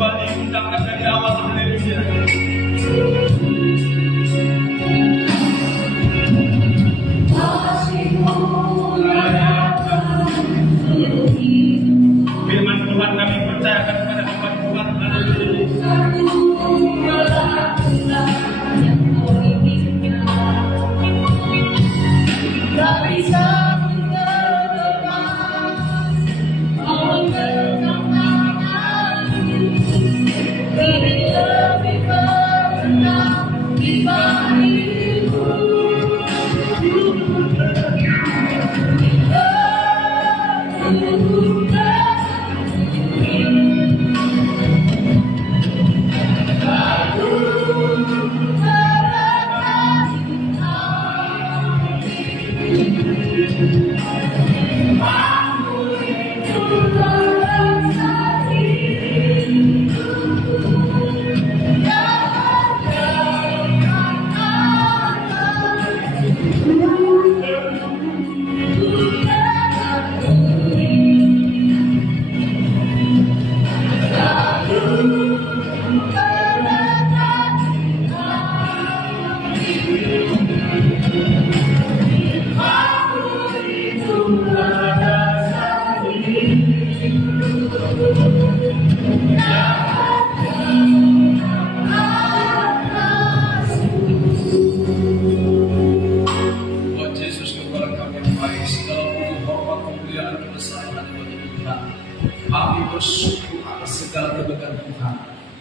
kembali undangkan dari awal. Haleluya. Firman Tuhan kami percayakan kepada hamba Tuhan.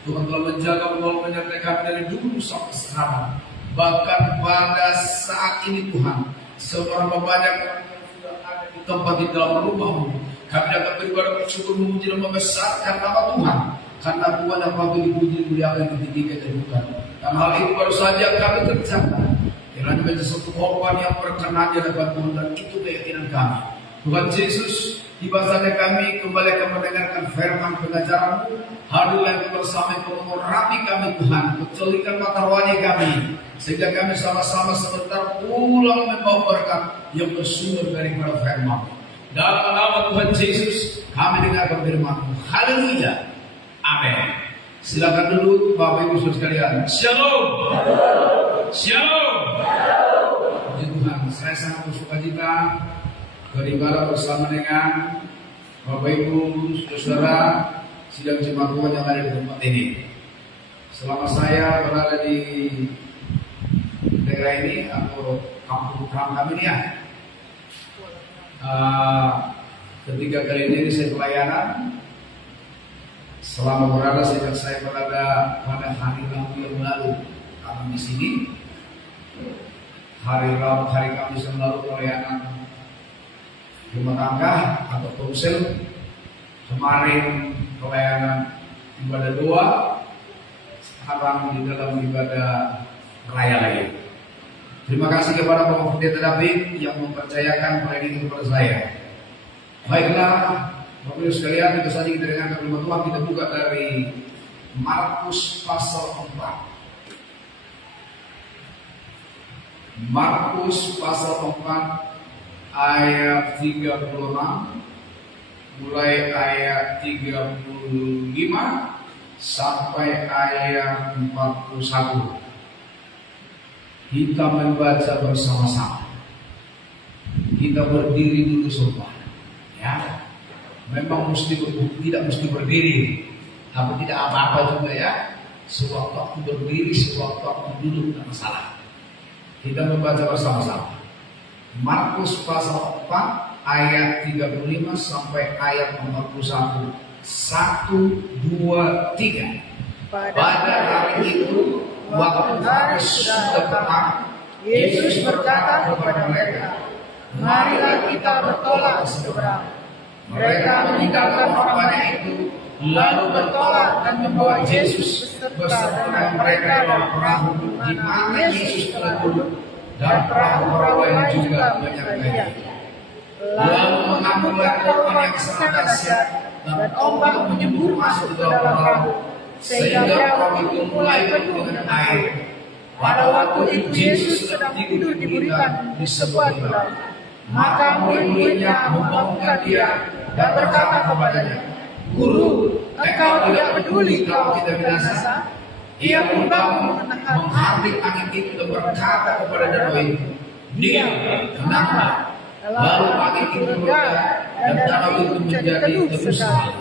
Tuhan telah menjaga menyertai kami dari dulu sampai sekarang. Bahkan pada saat ini Tuhan, seorang banyak sudah ada di tempat di dalam rumah-Mu. Kami dapat beribadah bersyukur memuji dan membesarkan nama Tuhan. Karena Tuhan yang patut dipuji dimuliakan ditinggikan dan Tuhan. Dan hal itu baru saja kami kerjakan. Kiranya menjadi satu korban yang berkenan di hadapan Tuhan, dan itu keyakinan kami. Tuhan Yesus, tiba saatnya kami kembali akan mendengarkan firman pengajaran-Mu. Hadirlah bersama mengurapi kami Tuhan, mencolokkan mata rohani kami, sehingga kami sama-sama sebentar pulang membawa berkat yang bersumber daripada firman. Dalam nama Tuhan Yesus kami dengarkan firman-Mu. Haleluya. Amin. Silakan dulu Bapak Ibu Saudara sekalian. Shalom. Shalom. Puji Tuhan, saya sangat bersuka cita beribadah bersama dengan Bapak Ibu Saudara sidang jemaat Tuhan yang ada di tempat ini. Selama saya berada di daerah ini atau kampung kami ini ya, ketiga kali ini saya pelayanan. Selama berada sejak saya berada pada hari Rabu yang lalu kami di sini, hari Kamis yang lalu pelayanan rumah tangga atau konsel. Kemarin pelayanan ibadah doa, sekarang di dalam ibadah raya lagi. Terima kasih kepada Bapak Pendeta David yang mempercayakan pelayanan itu kepada saya. Baiklah, Bapak Ibu sekalian, itu saja kita dengarkan firman Tuhan. Kita buka dari Markus pasal 4. Markus pasal 4 ayat 36. Mulai ayat 35 sampai ayat 41. Kita membaca bersama-sama. Kita berdiri dulu semua. Ya. Memang tidak mesti berdiri, tapi tidak apa-apa juga ya. Sewaktu berdiri, sewaktu duduk, tidak masalah. Kita membaca bersama-sama. Markus pasal 4 ayat 35 sampai ayat 41. 1, 2, 3. Pada hari itu, waktu hari sudah petang, Yesus berkata kepada mereka, "Marilah kita bertolak ke seberang." Mereka meninggalkan orang itu, lalu bertolak dan membawa Yesus beserta mereka dalam perahu di mana Yesus telah duduk, dan perahu-perahu lain juga menyertai. Lalu mengambillah korban yang sangat dahsyat, dan ombak menyembur masuk ke dalam perahu, sehingga perahu itu mulai penuh dengan air. Pada waktu itu Yesus sedang tidur di buritan di sebuah pulau. Maka murid-muridnya membangunkan dia dan berkata kepadanya, Guru, engkau tidak peduli kalau kita binasa. Ia pun bangun menghardik angin itu dan berkata kepada danau itu, diam, tenanglah. Lalu angin itu reda dan danau itu menjadi teduh sekali.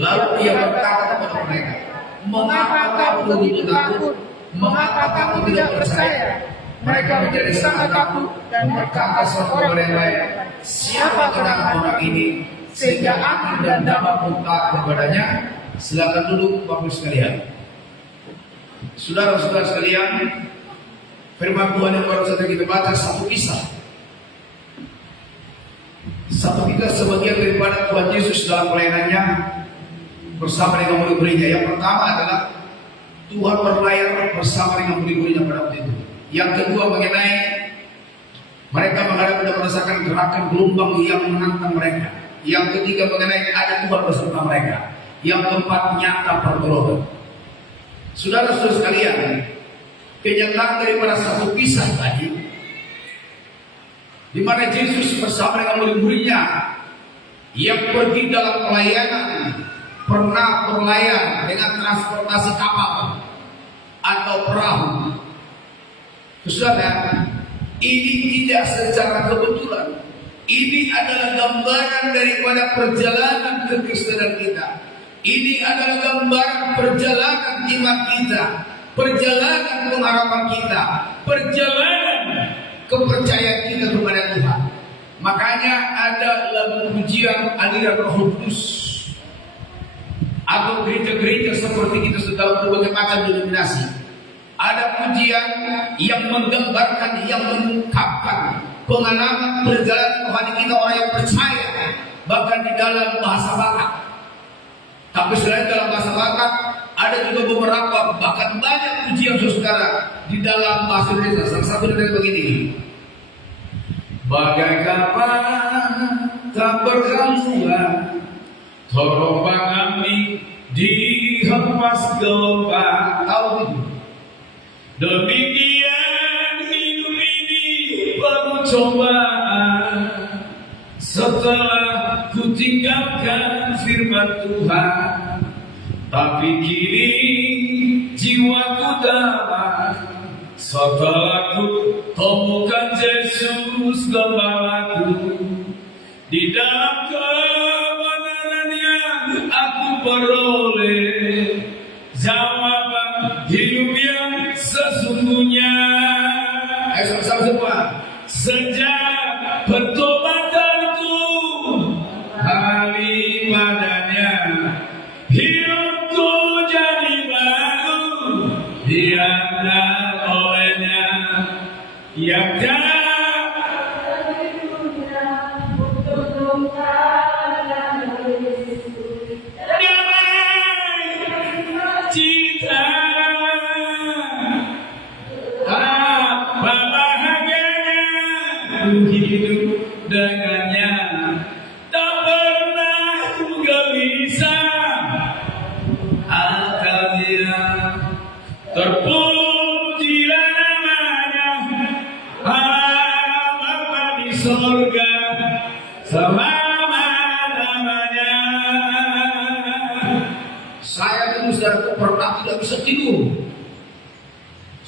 Lalu ia berkata kepada mereka, mengapa kamu begitu takut? Mengapa kamu tidak percaya? Mereka menjadi sangat takut dan berkata satu kepada yang lain, siapa orang ini sehingga angin dan danau pun taat kepadanya? Silakan duduk Bapak sekalian. Saudara-saudara sekalian, firman Tuhan yang baru saja kita baca satu kisah sebagian daripada Tuhan Yesus dalam pelayanannya bersama dengan murid-muridnya. Yang pertama adalah Tuhan berlayar bersama dengan murid-muridnya pada waktu itu. Yang kedua mengenai mereka menghadapi dan merasakan gerakan gelombang yang menantang mereka. Yang ketiga mengenai ada Tuhan beserta mereka. Yang keempat nyata pertolongan. Saudara-saudara sekalian, kenyataan daripada satu kisah tadi, di mana Yesus bersama dengan murid-muridnya yang pergi dalam pelayanan, pernah berlayar dengan transportasi kapal atau perahu. Saudara, ini tidak secara kebetulan. Ini adalah gambaran daripada perjalanan kekristenan kita. Ini adalah gambaran perjalanan iman kita, perjalanan pengharapan kita, perjalanan kepercayaan kita kepada Tuhan. Makanya ada lagu pujian aliran Roh Kudus atau gereja-gereja seperti kita dalam berbagai macam denominasi. Ada pujian yang menggambarkan, yang mengungkapkan pengalaman perjalanan Tuhan kita orang yang percaya, bahkan di dalam bahasa Batak. Tapi selain dalam bahasa Batak, ada juga beberapa, bahkan banyak pujian saudara di dalam bahasa Indonesia. Salah satu dari begini. Bagai kapal tak berhaluan, terombang ambing dihempas gelombang. Tahu itu? Demikian hidup ini baru cobaan. Setelah ku tinggalkan firman Tuhan, tapi kini jiwaku damai. Setelah ku temukan Yesus gembalaku, di dalam kebenaran yang aku peroleh jawaban hidup yang sesungguhnya. Ayo sama-sama semua. Sejak pertobatanku hari padanya, hidupku jadi baru, diandalkan olehnya yang hidup dengannya, tak pernah ku gelisah akan dia. Terpujilah namanya, Allah Bapa di sorga selama-lamanya. Saya dulu saudara pernah tidak bisa tidur.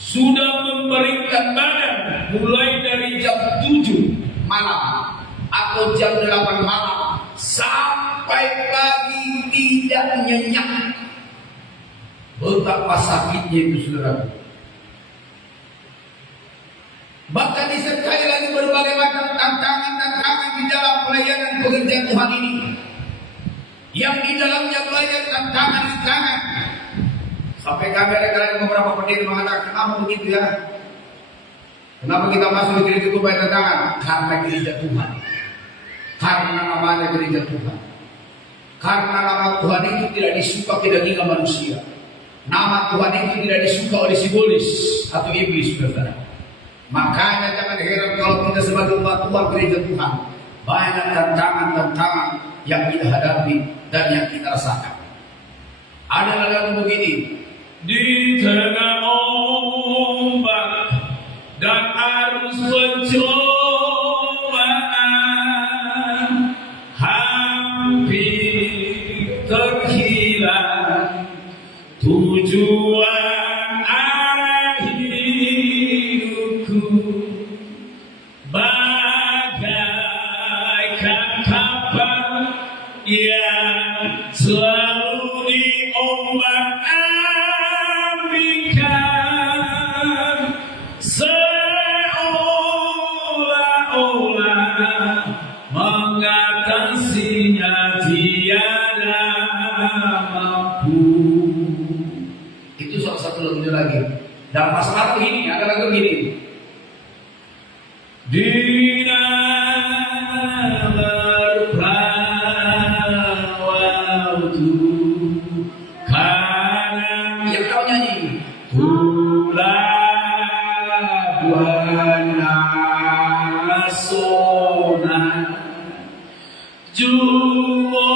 Sudah memberikan badan mulai dari jam 7 malam atau jam 8 malam sampai pagi tidak nyenyak. Betapa sakitnya itu saudara. Bahkan disertai lagi berbagai macam tantangan-tantangan di dalam pelayanan pekerjaan Tuhan ini, yang di dalamnya banyak tantangan. Sampai kami ada beberapa pendeta mengatakan, kenapa begitu ya? Kenapa kita masuk di gereja itu banyak tantangan? Karena gereja Tuhan. Karena namanya gereja Tuhan. Karena nama Tuhan itu tidak disuka kedagingan manusia. Nama Tuhan itu tidak disuka oleh sibolis atau iblis, saudara. Makanya jangan heran kalau kita sebagai umat Tuhan, gereja Tuhan, banyak tantangan-tantangan yang kita hadapi dan yang kita rasakan. Ada lagu begini. Di tengah ombak dan arus pencobaan, hampir tujuan hidupku bagaikan kapal yang selalu diombak-ambingkan, seolah-olah mengatasinya tiada mampu. Itu salah satu lagunya lagi. Dalam pasal ini ada lagu gini. Dina berperawatu karena yang tahu nyanyi Buana Sona Jumo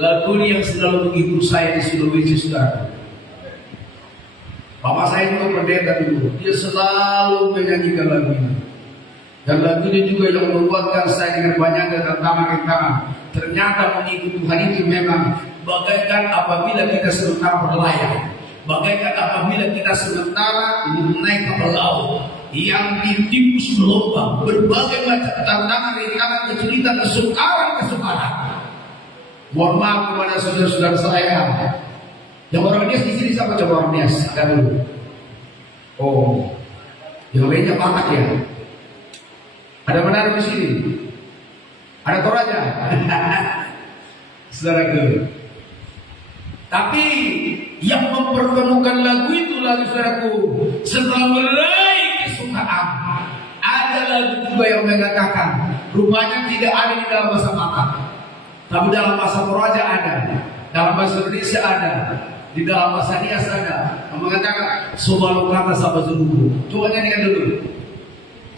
lagu ini yang selalu menghibur saya di Sulawesi, saudara. Bapak saya juga pendeta dulu, dia selalu menyanyikan lagu ini. Dan lagu ini juga yang membuatkan saya dengan banyaknya tantangan-tantangan. Ternyata mengikuti Tuhan itu memang bagaikan apabila kita sementara berlayar, bagaikan apabila kita sementara naik kapal laut yang ditimbus gelombang, berbagai macam tantangan, rintangan, kesulitan, kesukaran. Mohon maaf kepada saudara-saudara saya yang orang Nias di sini. Siapa coba orang Nias? Ada dulu. Oh, yang lainnya pakat ya. Ada Manado di sini. Ada Toraja. Saudaraku. Tapi yang mempertemukan lagu itu, lagu saudaraku, setelah meraih kesukaan, ada lagu juga yang mengatakan rupanya tidak ada di dalam bahasa Batak, tapi dalam bahasa Toraja ada, dalam bahasa Indonesia ada, di dalam bahasa Nias ada. Yang mengatakan sobalu kata sahabat Jurugu. Coba nyanyikan dulu.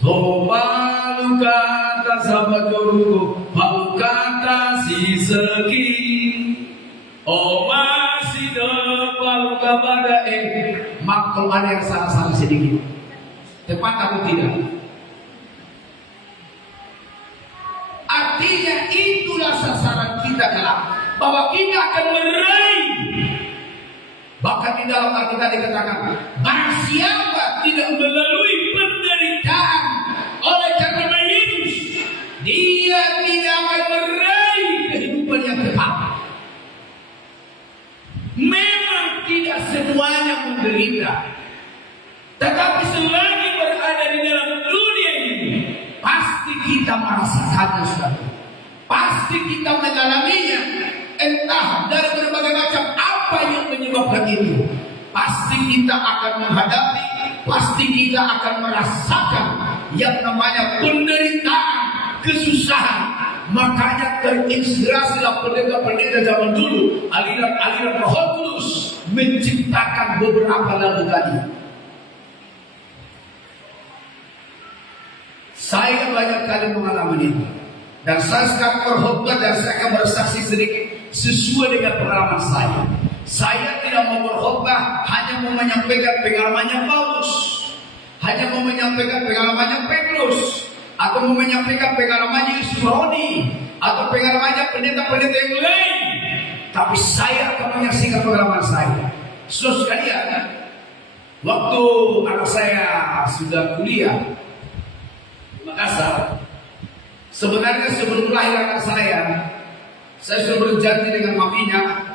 Sobalu kata sahabat Jurugu, balu kata si seki, oh masih depan kepada mak kalau ada yang salah-salah sedikit, tepat atau tidak? Artinya itulah sasaran kita kelak, bahwa kita akan meraih. Bahkan di dalam Alkitab dikatakan, barang siapa tidak melalui penderitaan oleh karena Yesus, dia tidak akan meraih kehidupan yang kekal. Memang tidak semuanya menderita, tetapi selagi berada di dalam dunia ini, pasti kita merasakannya, saudara. Pasti kita mengalaminya, entah dari berbagai macam apa yang menyebabkan itu. Pasti kita akan menghadapi, pasti kita akan merasakan yang namanya penderitaan, kesusahan. Makanya terinspirasilah pendeta-pendeta zaman dulu, aliran-aliran Roh Kudus menciptakan beberapa lagu tadi. Saya banyak kali mengalami itu, dan saya sekarang berkhotbah dan saya akan bersaksi sedikit sesuai dengan pengalaman saya. Saya tidak mau berkhotbah hanya mau menyampaikan pengalamannya Paulus, hanya mau menyampaikan pengalamannya Petrus, atau mau menyampaikan pengalamannya Yusroni, atau pengalamannya pendeta-pendeta yang lain. Tapi saya akan menyaksikan pengalaman saya. Saudara sekalian, waktu anak saya sudah kuliah di Makassar, sebenarnya sebelum lahir anak saya sudah berjanji dengan maminya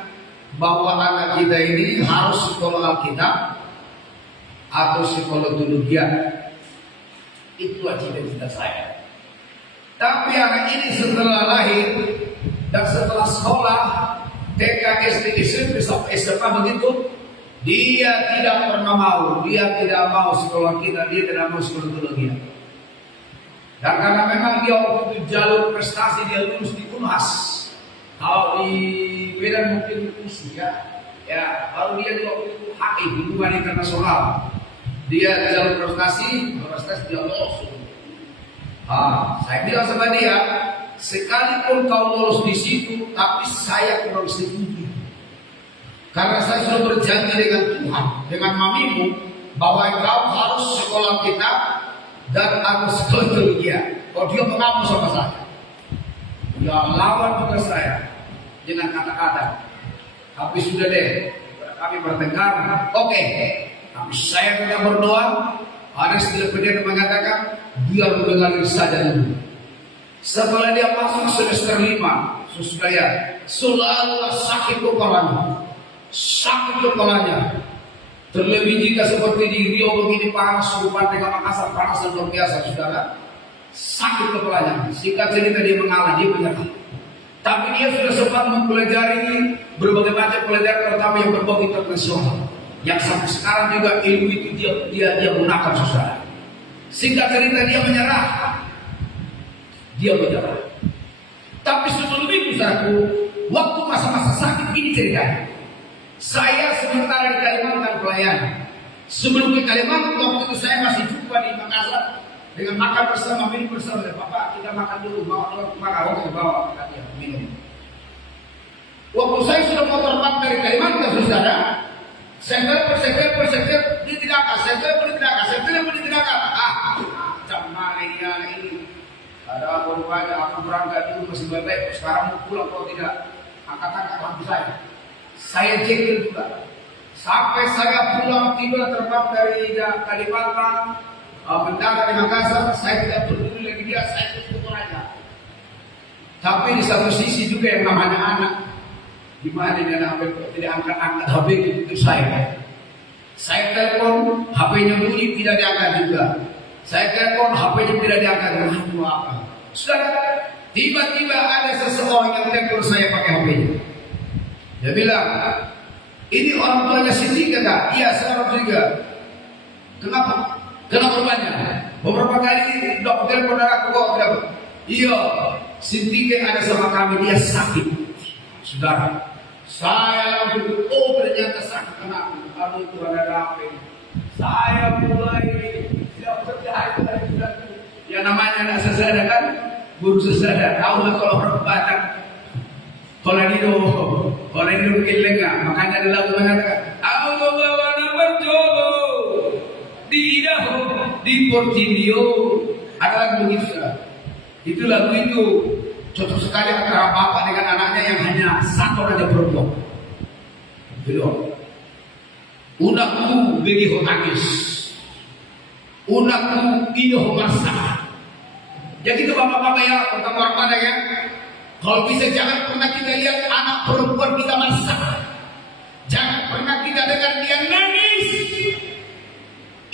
bahwa anak kita ini harus sekolah Alkitab atau sekolah teologi. Itu cita-cita saya. Tapi anak ini setelah lahir dan setelah sekolah TK, SD, SMP sampai SMA begitu, dia tidak pernah mau, dia tidak mau sekolah kita, dia tidak mau sekolah teologi. Dan karena memang dia waktu itu jalur prestasi, dia lulus di Unhas. Kalau di Medan mungkin USU ya. Kalau dia juga waktu itu HI, hubungan internasional. Dia jalur prestasi dia lolos. Saya bilang sama dia, sekalipun kau lolos di situ, tapi saya kurang setuju. Karena saya sudah berjanji dengan Tuhan, dengan mamimu, bahwa kau harus sekolah kita dan aku sekolah teologi. Kalau dia mengaku sama saya, dia lawan juga saya dengan kata-kata. Tapi sudah deh, kami bertengkar. Oke. Tapi saya tidak berdoa. Ada setelah pendeta mengatakan, biar mengalir saja dulu. Setelah dia masuk semester 5, saudara, selalu sakit kepalanya. Sakit kepalanya. Terlebih jika seperti di Rio begini panas, suhu pantai Makassar panas dan luar biasa, saudara. Sakit kepalanya. Singkat cerita dia mengalah, dia menyerah. Tapi dia sudah sempat mempelajari berbagai macam pelajaran, terutama yang berbau internasional, yang sampai sekarang juga ilmu itu dia gunakan, saudara. Singkat cerita dia menyerah. Tapi sebelum itu, saudaraku, waktu masa-masa sakit ini ceritanya. Saya sementara di Kalimantan pelayanan. Sebelum ke Kalimantan, waktu itu saya masih jumpa di Makassar dengan makan bersama, minum bersama. Bapak, kita makan dulu, bawa dia minum. Waktu saya sudah mau terbang dari Kalimantan, saudara, saya telepon, dia tidak akan, saya telepon, dia tidak akan. Macam mana ini? Ada apa rupanya, aku berangkat dulu masih baik-baik, sekarang mau pulang kalau tidak angkat-angkat hati saya. Saya jengkel juga. Sampai saya pulang tiba terbang dari Kalimantan, mendarat di Makassar, saya tidak peduli lagi dia, saya tutup aja. Tapi di satu sisi juga yang namanya anak, gimana dia tidak angkat-angkat HP itu saya. Saya telepon, HP-nya bunyi tidak diangkat juga. Saya telepon, HP-nya tidak diangkat. Itu apa? Sudah, tiba-tiba ada seseorang yang telepon saya pakai HP-nya. Dia bilang, ini orang tuanya Siti kata, iya saya orang juga. Kenapa? Kenapa banyak? Beberapa kali dokter pernah aku bawa kenapa? Iya, Siti ada sama kami, dia sakit. Saudara, saya langsung, ternyata sakit kenapa? Aduh Tuhan ada apa ini? Saya mulai tidak percaya lagi. Ya namanya anak sesada kan, guru sesada. Tahu lah kalau orang Batak. Kalau ini bikin lengah, makanya ada lagu mengatakan, aku membawa nomor jodoh di Idaho, di Portillo. Ada lagu begitu, saudara. Itu lagu itu cocok sekali antara bapak dengan anaknya yang hanya satu aja perempuan. Belum. Unakku begi nangis, unakku idoh masak. Ya gitu bapak-bapak ya, pertama pada ya. Kalau bisa jangan pernah kita lihat anak perempuan kita masak. Jangan pernah kita dengar dia nangis.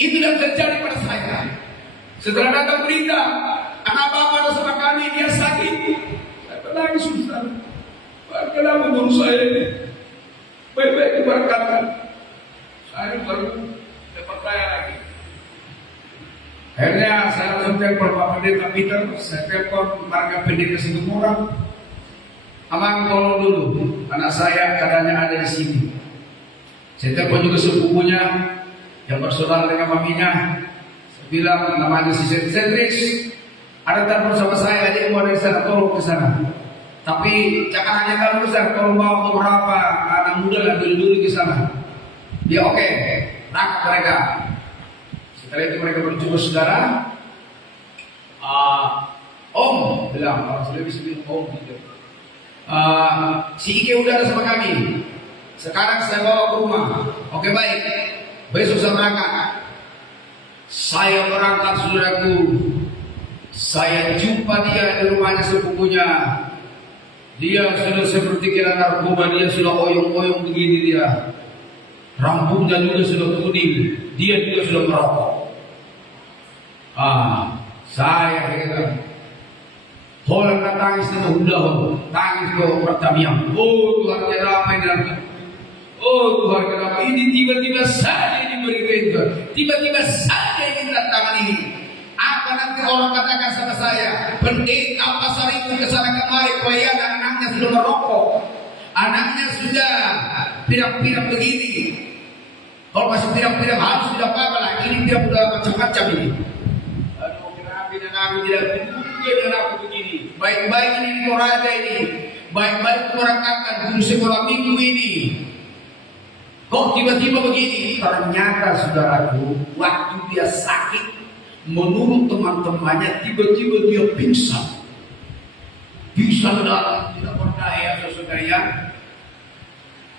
Itu yang terjadi pada saya. Setelah datang berita, anak bapak sama kami dia sakit. Saya nangis susah. Kenapa guru saya ini? Baik-baik diberkatkan. Saya baru percaya lagi. Akhirnya saya langsung telepon Pak Pendeta Peter, saya telepon marga Pendeta Situmorang. Amang tolong dulu, anak saya keadaannya ada di sini. Saya telepon juga sepupunya yang bersaudara dengan maminya. Saya bilang namanya si Sentris, ada telepon sama saya, adik mau dari sana, tolong ke sana. Tapi jangan hanya kalau besar, tolong bawa beberapa anak muda lah dulu ke sana. Dia oke. Tangkap mereka. Setelah itu mereka berjumpa saudara. Om bilang, orang Sulawesi bisa bilang om gitu. Si Ike udah ada sama kami. Sekarang saya bawa ke rumah. Oke baik. Besok saya berangkat. Saya berangkat saudaraku. Saya jumpa dia di rumahnya sepupunya. Dia sudah seperti kira narkoba. Dia sudah oyong-oyong begini dia. Rambutnya juga sudah kuning. Dia juga sudah merokok. Saya kira Holang na tangis na mahundahon. Tangis ko pertamiang. Oh Tuhan kenapa ini dalam hidup. Oh Tuhan kenapa ini tiba-tiba saja ini berikan. Tiba-tiba saja ini tantangan ini. Apa nanti orang katakan sama saya? Pendeta pasar itu kesana kemari. Pelayanan anaknya sudah merokok. Anaknya sudah pirang-pirang begini. Kalau masih pirang-pirang harus tidak apa-apa lah. Ini dia sudah macam-macam ini. Aduh kenapa dan aku tidak peduli dengan aku begini. Baik-baik ini di Toraja ini. Baik-baik orang kakak guru sekolah minggu ini. Kok tiba-tiba begini? Ternyata saudaraku, waktu dia sakit, menurut teman-temannya tiba-tiba dia pingsan. Pingsan dalam tidak berdaya saudara.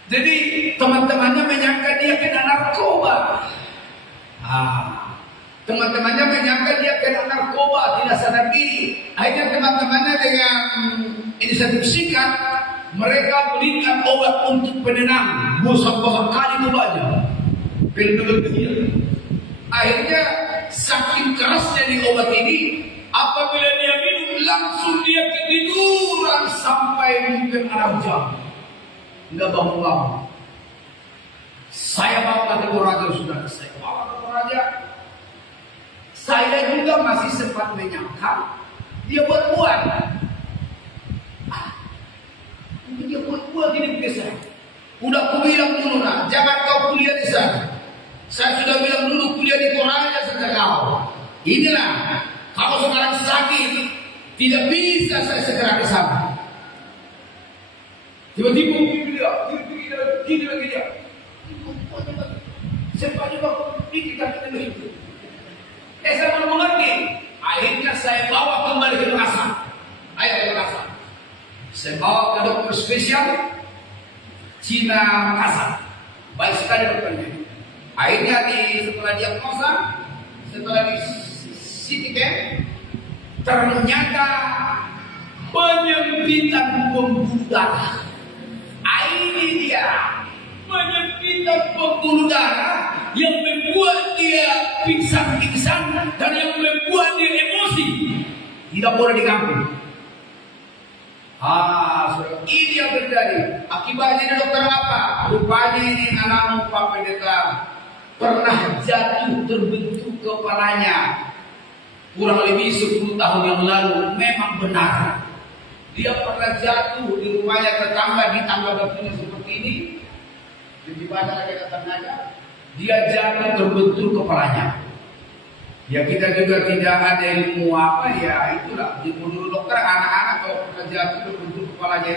Jadi teman-temannya menyangka dia kena narkoba. Teman-temannya menyangka dia kena narkoba, tidak sadar diri. Akhirnya teman-temannya dengan inisiatif singkat, mereka berikan obat untuk penenang. Bosan-bosan kali itu banyak. Pil-pil dia. Akhirnya saking kerasnya di obat ini, apabila dia minum langsung dia ketiduran sampai mungkin 6 jam. Tidak bangun-bangun. Saya bawa ke Toraja sudah. Saya bawa ke Toraja. Saya juga masih sempat menyangka dia buat-buat. Dia buat-buat ini ke saya. Udah aku bilang dulu nak, jangan kau kuliah di sana. Saya sudah bilang dulu kuliah di Toraja saja kau. Inilah, kalau sekarang sakit, tidak bisa saya segera ke sana. Tiba-tiba gini lagi dia. Sempat juga ini kita itu. Saya belum mengerti. Akhirnya saya bawa kembali ke Makassar. Ayo ke Makassar. Saya bawa ke dokter spesial Cina Makassar. Baik sekali dokternya. Akhirnya setelah diagnosa, setelah di CT scan, ternyata penyempitan pembuluh darah. Ini dia penyempitan pembuluh darah yang membuat dia pingsan-pingsan dan yang membuat dia emosi. Tidak boleh diganggu. Ini yang terjadi. Akibatnya dokter apa? Rupanya ini anak Pak Pendeta pernah jatuh terbentuk kepalanya kurang lebih 10 tahun yang lalu. Memang benar. Dia pernah jatuh di rumahnya tetangga di tangga batunya seperti ini. Di badan ada tenaga. Dia jatuh terbentur kepalanya. Ya kita juga tidak ada ilmu apa ya itulah. Di menurut dokter anak-anak kalau pernah jatuh terbentur kepalanya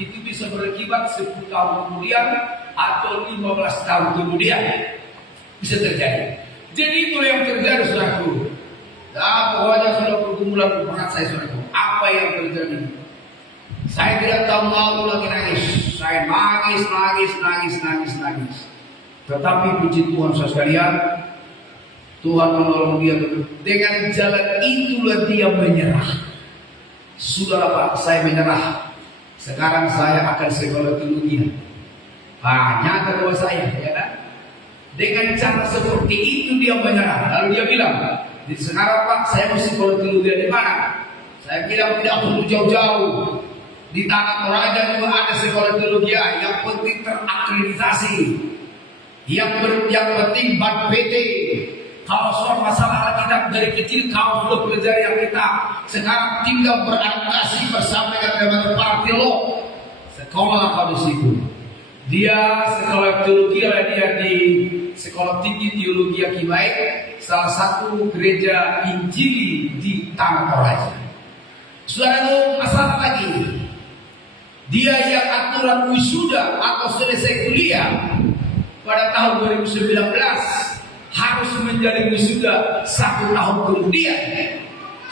itu bisa berakibat 10 tahun kemudian atau 15 tahun kemudian bisa terjadi. Jadi itu yang terjadi saudaraku. Pokoknya sudah pergumulan berat saya saudaraku. Apa yang terjadi? Saya tidak tahu mau lagi nangis. Saya nangis. Tetapi puji Tuhan saudara sekalian, Tuhan menolong dia dengan jalan itulah dia menyerah. Sudah Pak, saya menyerah. Sekarang saya akan sekolah teologi. Nyata bahwa saya, ya kan? Dengan cara seperti itu dia menyerah. Lalu dia bilang, sekarang Pak, saya mesti sekolah teologi di mana? Saya bilang tidak perlu jauh-jauh. Di tanah Toraja juga ada sekolah teologi yang penting terakreditasi. Yang penting ban PT. Kalau soal masalah Alkitab dari kecil kau sudah belajar yang kita. Sekarang tinggal beradaptasi bersama dengan para teolog. Sekolah kau di situ. Dia sekolah teologi dia di Sekolah Tinggi Teologi Akibaik, salah satu gereja Injili di tanah Toraja. Sudah ada masalah lagi. Dia yang aturan wisuda atau selesai kuliah pada tahun 2019 harus menjadi wisuda 1 tahun kemudian,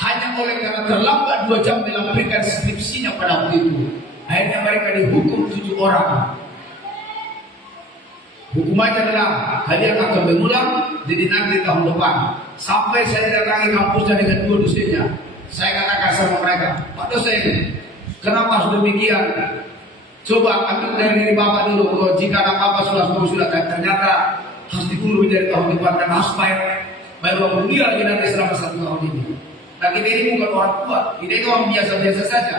hanya oleh karena terlambat 2 jam melampirkan skripsinya pada waktu itu. Akhirnya mereka dihukum 7 orang. Hukumannya adalah kalian akan mengulang jadi nanti tahun depan. Sampai saya datangi kampusnya dengan 2 dosennya. Saya katakan sama mereka, Pak dosen, kenapa harus demikian? Coba ambil dari diri Bapak dulu. Jika anak Bapak sudah ternyata harus diguru menjadi tahun depan dan harus bayar uang kuliah lagi nanti selama 1 tahun ini. Nah kita ini bukan orang kuat, kita ini orang biasa-biasa saja.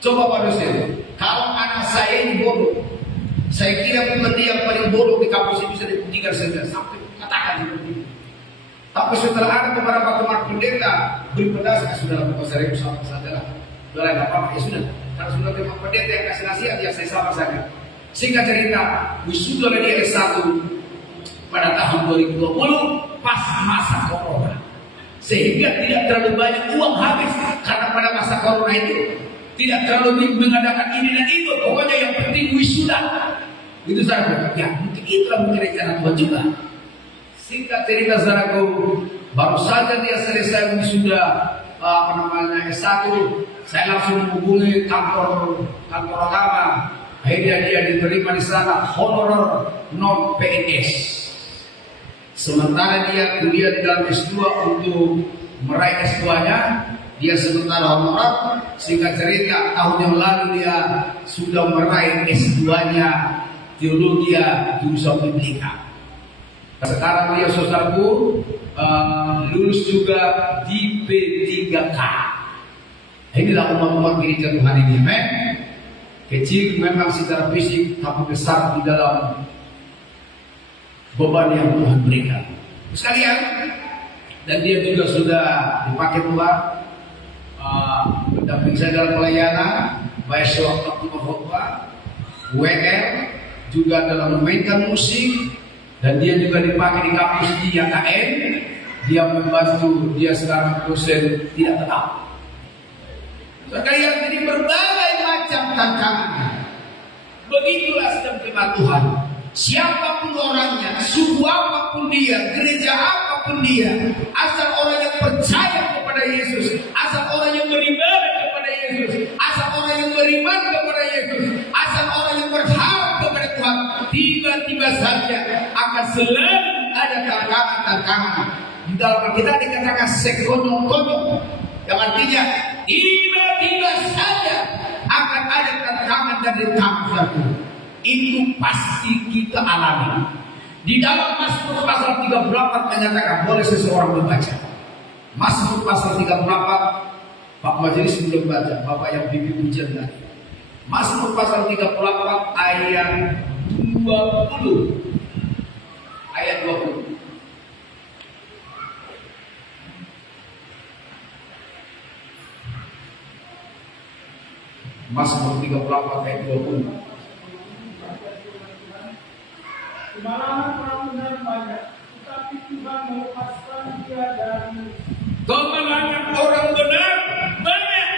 Coba Pak dosen, kalau anak saya ini bodoh, saya kira bukan dia yang paling bodoh di kampus ini bisa dibuktikan saja sampai katakan seperti itu. Tapi setelah ada beberapa teman pendeta beri pendapat, sudah Bapak saya sama saja lah. Sudah nggak apa-apa, ya sudah. Karena sudah teman pendeta yang kasih nasihat, ya saya sama saja. Singkat cerita, wisuda dia S1 pada tahun 2020 pas masa corona. Sehingga tidak terlalu banyak uang habis karena pada masa corona itu tidak terlalu mengadakan ini dan itu. Pokoknya yang penting wisuda. Itu saja. Ya mungkin itulah mungkin rencana Tuhan juga. Singkat cerita saudaraku, baru saja dia selesai wisuda S1, saya langsung menghubungi kantor agama. Akhirnya dia diterima di sana honorer non PNS. Sementara dia kuliah di dalam S2 untuk meraih S2-nya, dia sementara honorer. Singkat cerita, tahun yang lalu dia sudah meraih S2-nya teologi jurusan biblika. Sekarang dia saudaraku lulus juga di P3K. Inilah umat-umat gereja Tuhan ini, amen. Kecil memang secara fisik, tapi besar di dalam beban yang Tuhan berikan. Sekalian, dan dia juga sudah dipakai Tuhan mendampingi saya dalam pelayanan, baik sewaktu khotbah, WR, juga dalam memainkan musik, dan dia juga dipakai di kampus di YKN. Dia membantu, dia sekarang dosen tidak tetap. Sekalian, jadi berbagai macam tantangan. Begitulah sedang firman Tuhan. Siapapun orangnya, suku apapun dia, gereja apapun dia, asal orang yang percaya kepada Yesus, asal orang yang beribadah kepada Yesus, asal orang yang beriman kepada Yesus, asal orang yang berharap kepada Tuhan, tiba-tiba saja akan selalu ada tantangan-tantangan. Di dalam kita dikatakan sekonyong-konyong, yang artinya tiba-tiba saja akan ada tantangan dan rintangan. Itu pasti kita alami. Di dalam Mazmur pasal 34 menyatakan, boleh seseorang membaca Mazmur pasal 34. Pak Majelis belum baca, Bapak yang bimbing pujian tadi. Mazmur pasal 34 ayat 20. Ayat 20. Mazmur 34 ayat 20. Kemalangan orang benar banyak, tetapi Tuhan melepaskan dia dari Kemalangan orang benar banyak.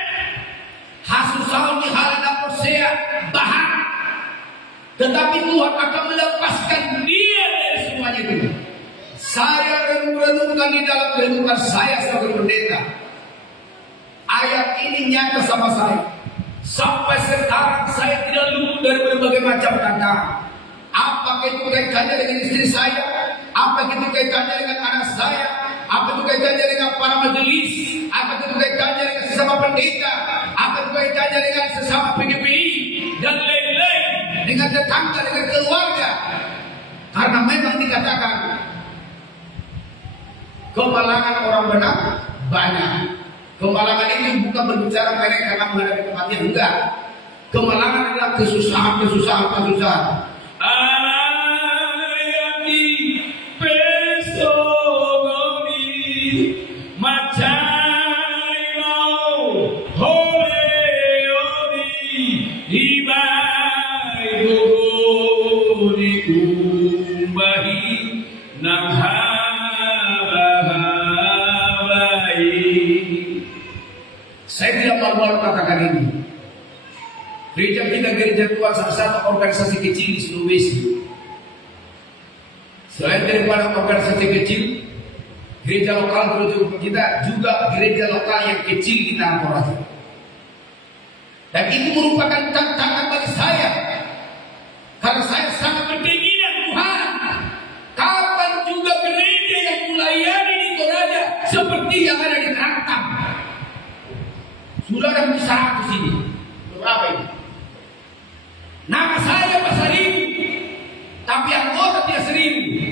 Hasusau di halana posea bahan. Tetapi Tuhan akan melepaskan dia dari semuanya itu. Saya renung-renungkan di dalam kehidupan saya sebagai pendeta. Ayat ini nyata sama saya. Sampai sekarang saya tidak luput dari berbagai macam tantangan. Apa itu kaitannya dengan istri saya? Apa itu kaitannya dengan anak saya? Apa itu kaitannya dengan para majelis? Apa itu kaitannya dengan sesama pendeta? Apa itu kaitannya dengan sesama PGPI? Dan lain-lain. Dengan tetangga, dengan keluarga. Karena memang dikatakan kemalangan orang benar banyak. Kemalangan itu bukan berbicara mereka karena menghadapi kematian, enggak. Kemalangan adalah kesusahan. Ayati pesongoni macai mau holeoni ibai gogoni umbahi nang habai. Saya tidak malu-malu katakan ini. Gereja kita, gereja Tuhan, salah satu organisasi kecil di Sulawesi. Selain daripada organisasi kecil, gereja lokal kita juga gereja lokal yang kecil di tanah Toraja. Dan itu merupakan tantangan bagi saya, karena saya sangat berkeinginan Tuhan, kapan juga gereja yang melayani di Toraja seperti yang ada di Terantang. Sudah ada 100 ini. Berapa ini? Nama saya Pak 1000, tapi anggota tidak 1000.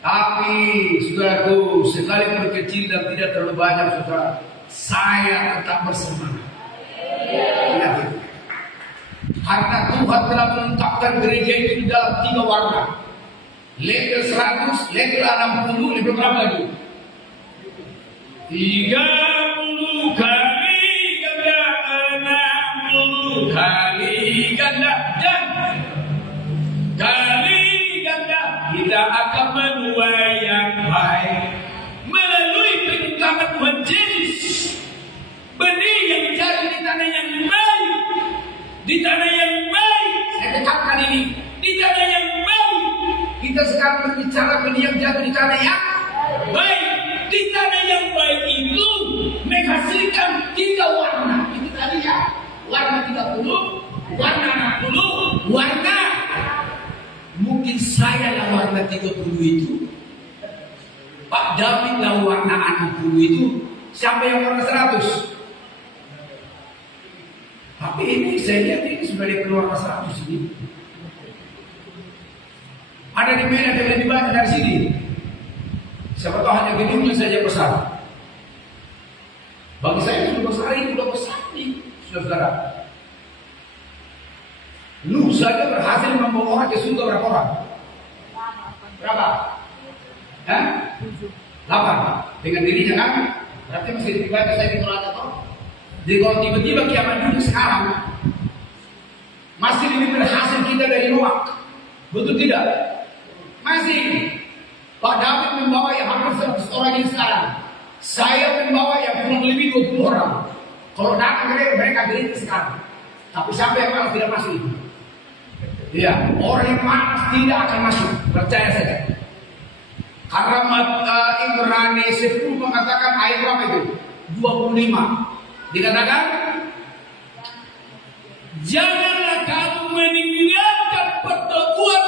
Tapi saudaraku, sekali berkecil dan tidak terlalu banyak, saudara, saya tetap bersemangat. Ya, karena Tuhan telah menetapkan gereja itu di dalam 3 warna. Level 100, level 60, level berapa lagi? 30 kali ganda, 60 kali ganda, dan kali ganda kita akan menuai yang baik melalui penyertaan Tuhan Yesus. Benih yang jatuh di tanah yang baik, di tanah yang baik. Saya tekankan ini, di tanah yang baik. Kita sekarang berbicara benih yang jatuh di tanah yang baik. Di tanah yang baik itu menghasilkan 3 warna. Itu tadi ya, warna 30, warna 60, warna. Mungkin saya lah warna 30 itu, Pak David lah warna 60 itu, siapa yang warna 100? Tapi ini saya lihat ini sudah di keluar 100 ini. Ada di mana yang lebih banyak dari sini? Siapa tahu hanya gedungnya saja besar. Bagi saya sudah besar ini, sudah besar nih, saudara. Lu saja berhasil membawa orang ke surga berapa orang? Berapa? 8. Dengan dirinya kan? Berarti masih lebih banyak saya di Toraja toh. Jadi kalau tiba-tiba kiamat dunia sekarang masih lebih berhasil kita dari Noah. Betul tidak? Masih. Pak David membawa yang hampir 100 orang ini sekarang. Saya membawa yang kurang lebih 20 orang. Kalau datang mereka gereja sekarang. Tapi siapa yang malas tidak masuk itu? Ya, orang yang malas tidak akan masuk. Percaya saja. Karena Ibrani 10 mengatakan ayat berapa itu? 25. Dikatakan, janganlah kamu meninggalkan pertemuan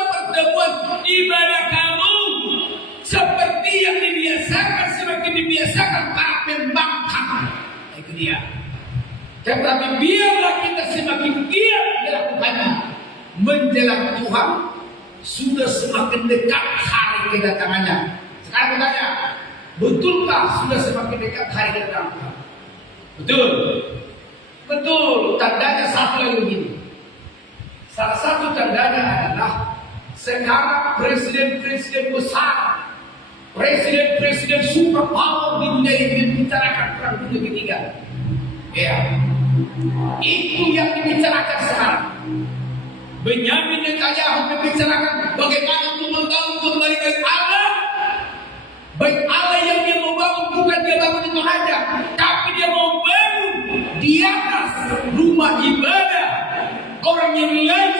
ibadah kamu seperti yang dibiasakan, semakin dibiasakan para pembangkang. Itu dia. Tetapi biarlah kita semakin giat melakukannya. Menjelang Tuhan sudah semakin dekat hari kedatangannya. Sekarang bertanya, betulkah sudah semakin dekat hari kedatangan Tuhan? Betul. Betul. Tandanya satu lagi begini. Salah satu tandanya adalah sekarang presiden-presiden besar, presiden-presiden superpower di dunia ini membicarakan perang dunia ketiga. Ya, itu yang dibicarakan sekarang. Benyamin Netanyahu membicarakan bagaimana untuk membangun kembali baik Allah. Baik Allah yang dia mau bangun bukan dia bangun itu saja, tapi dia mau bangun di atas rumah ibadah orang yang lain.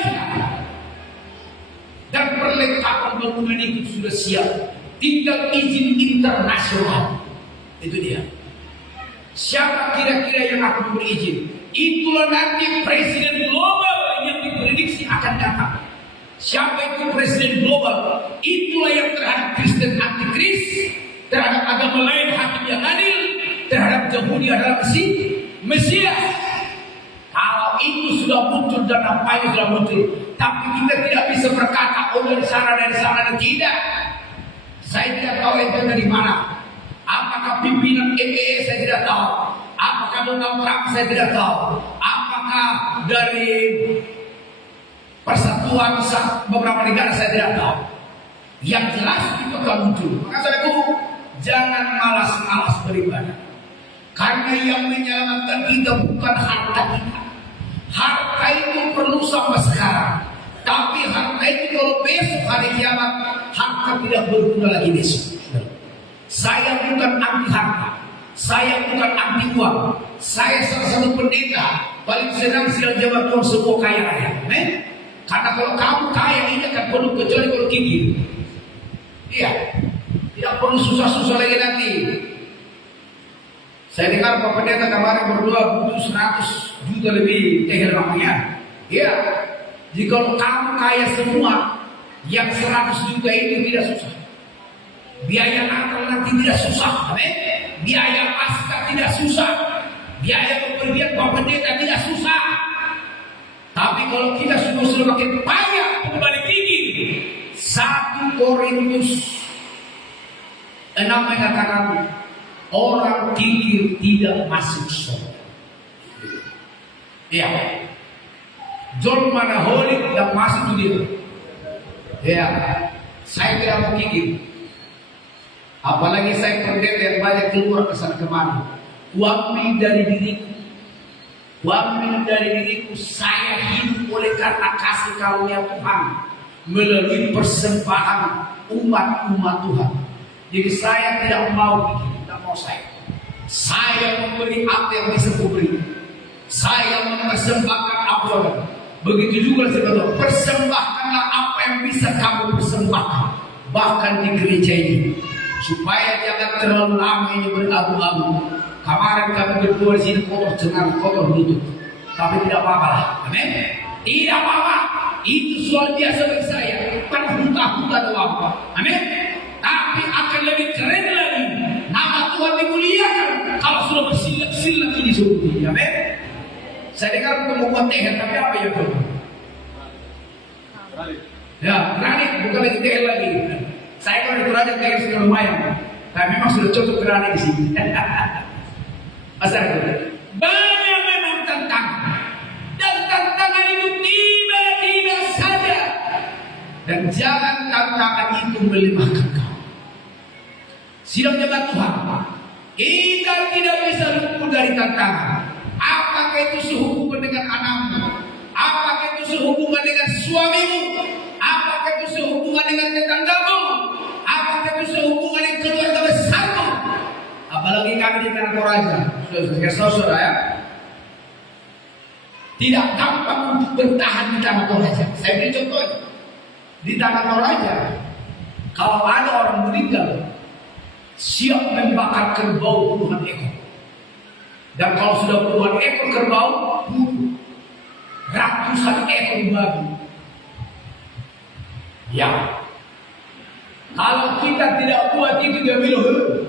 Dan perlengkapan bangunan itu sudah siap, tinggal izin internasional. Itu dia. Siapa kira-kira yang akan berizin? Itulah nanti presiden global yang diprediksi akan datang. Siapa itu presiden global? Itulah yang terhadap Kristen antikris, terhadap agama lain hakim yang adil, terhadap Yahudi adalah Mesias. Kalau itu sudah muncul dan nampaknya sudah muncul, tapi kita tidak bisa berkata, oh dari sana dan tidak. Saya tidak tahu itu dari mana. Apakah pimpinan MBS saya tidak tahu. Apakah Donald Trump saya tidak tahu. Apakah dari persatuan beberapa negara saya tidak tahu. Yang jelas itu akan muncul. Maka saudaraku, jangan malas-malas beribadah. Karena yang menyelamatkan kita bukan harta kita. Harta itu perlu sampai sekarang. Tapi harta itu kalau besok hari kiamat, harta tidak berguna lagi besok. Saya bukan anti harta. Saya bukan anti uang. Saya salah satu pendeta paling senang sidang jemaat Tuhan semua kaya raya. Karena kalau kamu kaya ini akan penuh, kecuali kalau gigit. Iya, tidak perlu susah-susah lagi nanti. Saya dengar Pak Pendeta kemarin berdua butuh 100 juta lebih namanya. Iya, jika kamu kaya semua, yang 100 juta itu tidak susah. Biaya Natal nanti tidak susah, amin. Biaya Paskah tidak susah. Biaya kepergian Pak Pendeta tidak susah. Tapi kalau kita sudah makin banyak kembali tinggi, 1 Korintus 6 mengatakan orang kikir tidak masuk surga. Iya. John Manaholik yang masuk dia. Ya, saya tidak mau kikir. Apalagi saya pendeta yang banyak keluar ke sana kemari. Kuambil dari diriku. Kuambil dari diriku. Saya hidup oleh karena kasih karunia Tuhan melalui persembahan umat-umat Tuhan. Jadi saya tidak mau kikir. Saya memberi apa yang bisa kuberi. Saya mempersembahkan apa. Begitu juga saya persembahkanlah apa yang bisa kamu persembahkan, bahkan di gereja ini, supaya jangan terlalu lama ini berabu-abu. Kemarin kami berdua di sini kotor cengar, kotor lutut, tapi tidak apa-apa lah. Amin. Tidak apa-apa. Itu soal biasa bagi saya. Perhuta-huta doang. Amin. Tapi akan lebih keren lagi. Nama Tuhan dimuliakan kalau sudah bersilat-silat ini seperti. Amin. Saya dengar bukan membuat teher, tapi apa ya Tuhan? Ya, granit bukan lagi teher lagi. Saya kalau di Toraja teher sudah lumayan, tapi memang sudah cocok granit di sini. Asal itu banyak memang tantangan, dan tantangan itu tiba-tiba saja. Dan jangan tantangan itu melemahkan kau. Sidang jemaat Tuhan, kita tidak bisa luput dari tantangan. Apakah itu sehubungan dengan anakmu? Apakah itu sehubungan dengan suamimu? Apakah itu sehubungan dengan tetanggamu? Apakah itu sehubungan dengan keluarga besarmu? Apalagi kami di tanah Toraja, saudara ya, tidak gampang untuk bertahan di tanah Toraja. Saya beri contoh di tanah Toraja, kalau ada orang meninggal, siap membakar kerbau puluhan ekor. Dan kalau sudah puluhan ekor kerbau, ratusan ekor babi. Ya, kalau kita tidak buat itu, dia bilang,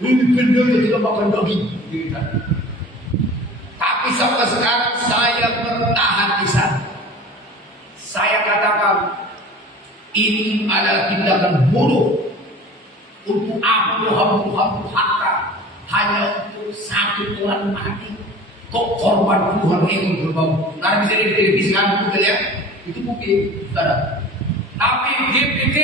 ini pendeta tidak makan daging. Tapi sampai sekarang saya bertahan di sana. Saya katakan, ini adalah tindakan bodoh. Untuk apa Tuhan harta hanya untuk satu Tuhan mati, kok korban Tuhan ekor kerbau. Karena bisa di televisi kan kita lihat itu bukti, saudara. Tapi GPT,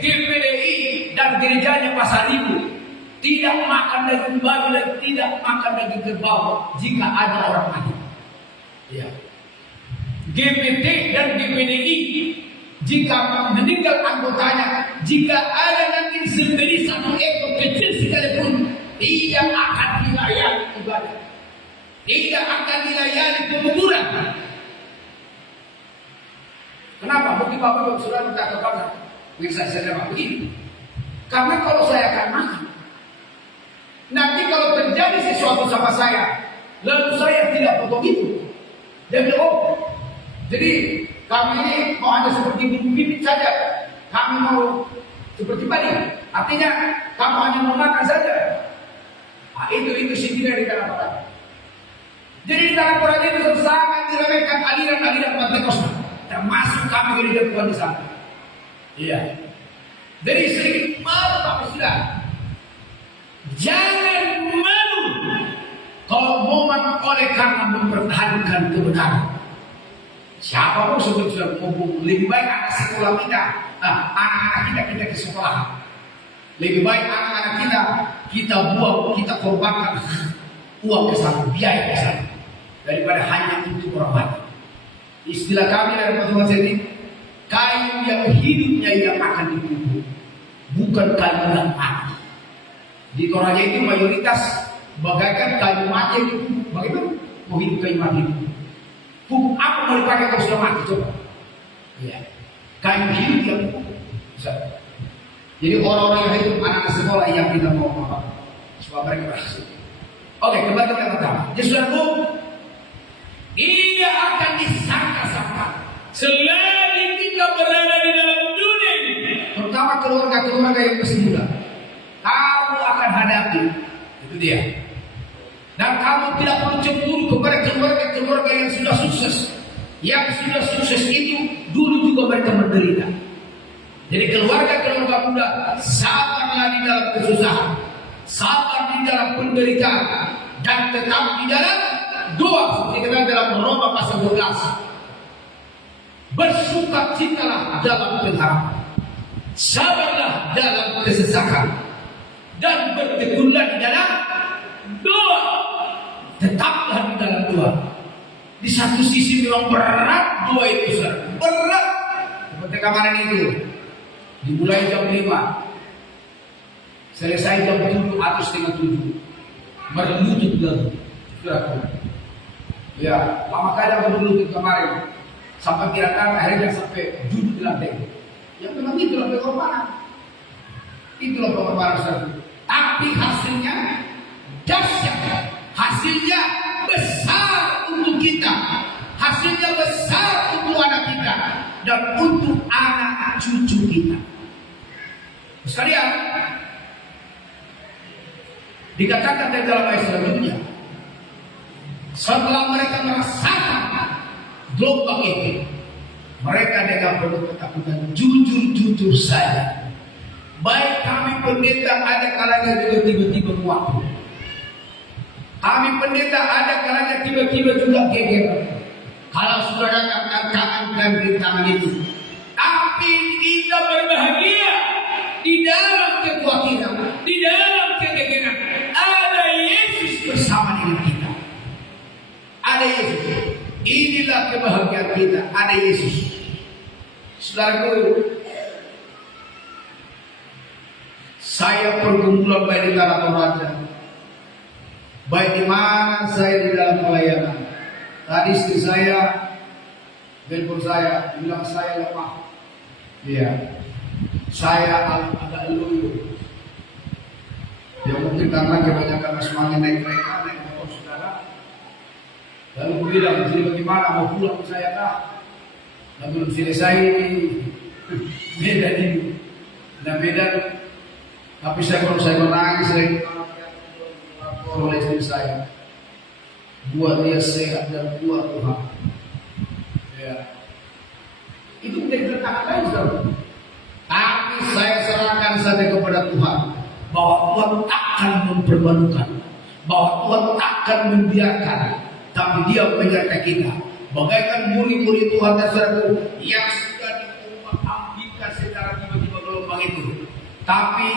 GPDI dan gerejanya Pasar Ibu tidak makan daging babi dan tidak makan daging kerbau jika ada orang mati. Ya. GPT dan GPDI jika meninggal anggotanya, jika ada nanti disembeli satu ekor kecil sekalipun, tidak akan dilayani ibadah, tidak akan dilayani penguburan. Kenapa? Bagi Bapak Saudara minta kepada bisa saya begini. Karena kalau saya akan makan, nanti kalau terjadi sesuatu sama saya, lalu saya tidak potong itu, dia bilang, oh, jadi kami ini mau ada seperti bibit saja, kami mau seperti padi. Artinya kamu hanya mau makan saja. Nah, itu sindiran di tanah Toraja. Jadi di tanah Toraja itu sangat diremehkan aliran-aliran Pentakosta, termasuk kami gereja Tuhan di sana. Iya. Jadi sedikit malu tapi sudah. Jangan malu kalau momen oleh karena mempertahankan kebenaran. Siapa pun sudah ngomong, lebih baik anak sekolah kita, anak-anak kita ke sekolah. Lebih baik anak-anak kita buang, kita korbankan uang ke sana, biaya ke sana, daripada hanya untuk orang mati. Istilah kami dari masing-masing ini, kayu yang hidupnya yang akan dikubur, bukan kayu yang mati. Di Toraja itu mayoritas bagaikan kayu mati yang dikubur. Bagaimana mau hidup kayu mati itu? Hukum apa mau dipakai kalau sudah mati? Coba. Ya. Kayu yang bisa. Jadi orang-orang yang itu anak sekolah yang kita mau apa? Supaya mereka berhasil. Oke, kembali ke yang pertama. Jadi saudaraku, ia akan disangka-sangka selagi kita berada di dalam dunia ini, terutama keluarga-keluarga yang masih muda, kamu akan hadapi. Itu dia. Dan kamu tidak perlu cemburu kepada keluarga-keluarga yang sudah sukses. Yang sudah sukses itu dulu juga mereka menderita. Jadi keluarga-keluarga muda, sabarlah di dalam kesusahan, sabar di dalam penderitaan, dan tetap di dalam doa. Seperti kita dalam Roma pasal 12. Bersukacitalah dalam pengharapan, sabarlah dalam kesesakan, dan bertekunlah di dalam doa. Tetaplah di dalam doa. Di satu sisi memang berat doa itu, berat. Seperti kemarin itu, dimulai jam 5, selesai jam 7 atau setengah 7, berlutut lagi. Ya, lama kali aku berlutut kemarin, sampai kira-kira akhirnya sampai duduk di lantai. Ya memang itulah pengorbanan. Itulah pengorbanan, saudara. Tapi hasilnya dahsyat, hasilnya besar untuk kita, hasilnya besar untuk anak kita dan untuk anak cucu kita. Sekalian, dikatakan di dalam ayat selanjutnya, setelah mereka merasakan gelombang itu, mereka dengan penuh ketakutan jujur saja. Baik kami pendeta ada kalanya juga tiba-tiba waktu. Kami pendeta ada kalanya tiba-tiba juga geger. Kalau sudah datang tantangan dan rintangan itu, tapi kita berbahagia di dalam kekhawatiran, di dalam kegegeran. Ada Yesus bersama dengan kita. Ada Yesus. Inilah kebahagiaan kita. Ada Yesus. Saudaraku, saya pergumulan baik di tanah Toraja, baik di mana saya di dalam pelayanan. Tadi istri saya, telepon saya, bilang saya lemah. Iya, saya agak loyo. Ya mungkin karena kebanyakan semuanya naik motor saudara. Lalu aku bilang, jadi bagaimana mau pulang ke saya kah? Lalu belum selesai Medan ini. Dan Medan, tapi kalau saya menangis, saya oleh istri saya, buat dia sehat dan kuat Tuhan. Ya. Itu menjadi berkat lain, saudara. Tapi saya serahkan saja kepada Tuhan, bahwa Tuhan takkan mempermalukan, bahwa Tuhan takkan membiarkan, tapi Dia menyertai kita. Bagaikan murid-murid Tuhan dan saudaraku yang sudah diombang-ambingkan secara tiba-tiba gelombang itu. Tapi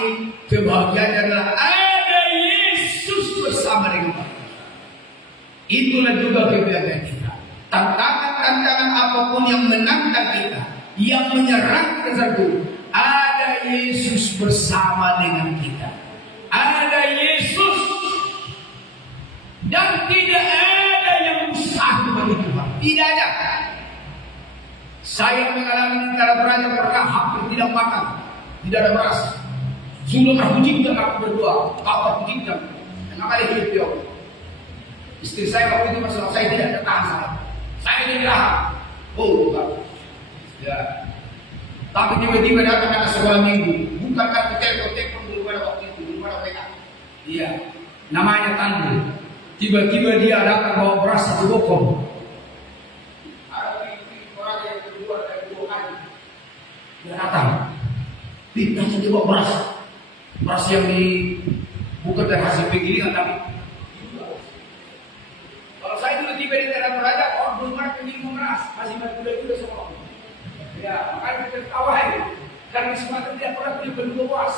kebahagiaannya adalah ada Yesus bersama dengan kita. Itulah juga kebahagiaan kita. Tantangan-tantangan apapun yang menantang kita, yang menyerang kita, ada Yesus bersama dengan kita. Ada Yesus, dan tidak ada yang mustahil bagi Tuhan. Tidak ada. Saya mengalami di tanah Toraja pernah hampir tidak makan, tidak ada beras. Sudah terhujingkan aku berdoa, kau terhujingkan. Kenapa dia hidup? Istri saya waktu itu masalah saya tidak ada tahan saya tidak tahan. Oh Tuhan. Ya. Tapi tiba-tiba datang anak sekolah minggu, bukan kartu telepon dulu pada waktu itu, dulu pada WA. Iya, namanya Tandu. Tiba-tiba dia datang bawa beras 1 bokong. Ada orang yang kedua dari 2 kali. Dia datang. Datang dia bawa beras. Beras yang bukan dari hasil penggilingan tapi. Kalau saya tiba-tiba di daerah Toraja, orang belum pernah penggiling beras, masih muda-muda semua. Ya, makanya kita ketawain. Karena di Sumatera tidak pernah beli berdua beras.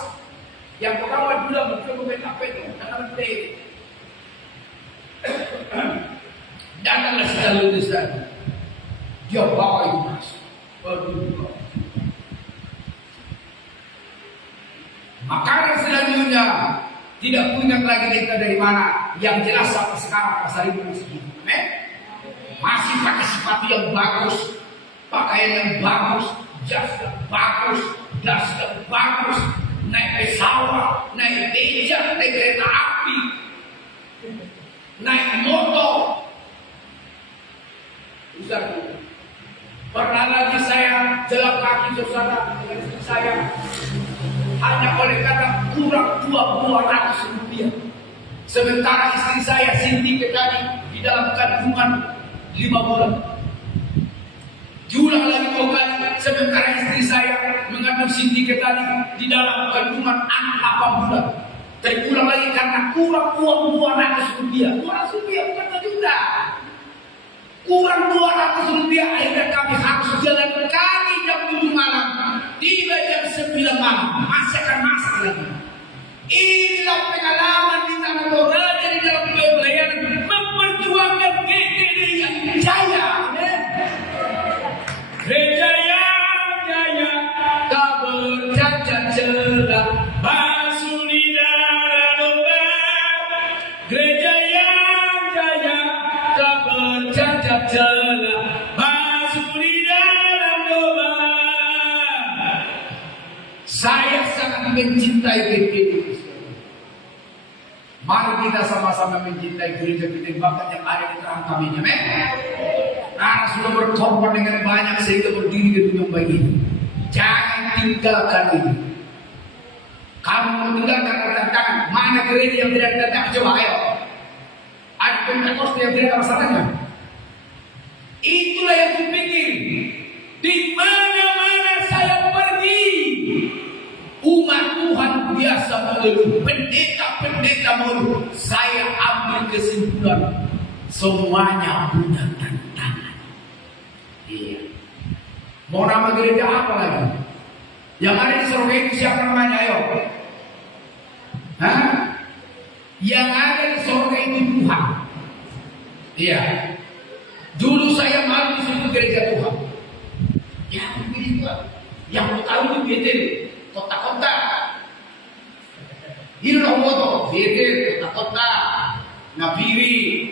Yang pertama dulu mungkin apa itu, karena beli. Datanglah sekali Ustaz. Dia bawa itu beras. Berdua. Makanan selanjutnya tidak punya lagi kita dari mana. Yang jelas sampai sekarang pasar itu masih hidup. Masih pakai sepatu yang bagus, pakaian yang bagus, jas yang bagus, das yang bagus, naik pesawat, naik beca, naik kereta api, naik motor. Ustaz, pernah lagi saya jalan kaki saudara dengan istri saya hanya oleh karena kurang 200 rupiah. Sementara istri saya Cindy tadi di dalam kandungan 5 bulan. Diulang lagi 2 kali. Sementara istri saya mengandung Cindy tadi di dalam kandungan anak 8 bulan. Terulang lagi karena kurang uang 200 rupiah. 200 rupiah bukan 1 juta. Kurang 200 rupiah, akhirnya kami harus jalan kaki jam 7 malam, tiba jam 9 malam, masih akan masak lagi. Inilah pengalaman di tanah Toraja di dalam pelayanan memperjuangkan GTD yang jaya. Gereja yang jaya, tak bercacat celah, basuh di darah domba. Gereja yang jaya, tak bercacat celah, basuh di dalam domba. Saya sangat mencintai GTD. Mari kita sama-sama mencintai gereja kita bahkan yang ada di terang kami. Amin. Karena sudah berkorban dengan banyak sehingga berdiri di dunia baik ini. Jangan tinggalkan ini. Kamu meninggalkan pertentangan. Mana gereja yang tidak datang? Coba ayo. Ada Pentakosta yang tidak ada masalahnya. Itulah yang kupikir. Di mana-mana saya pergi, umat Tuhan biasa mengeluh, pendeta mengeluh. Saya ambil kesimpulan semuanya punya tantangan. Iya. Mau nama gereja apa lagi? Yang ada di surga itu siapa namanya? Ayo. Hah? Yang ada di surga itu Tuhan. Iya. Dulu saya malu disebut gereja Tuhan. Ya, begitu. Yang tahu itu BTW. Kota-kota. Inilah foto, BTW, kota-kota. Nabiri.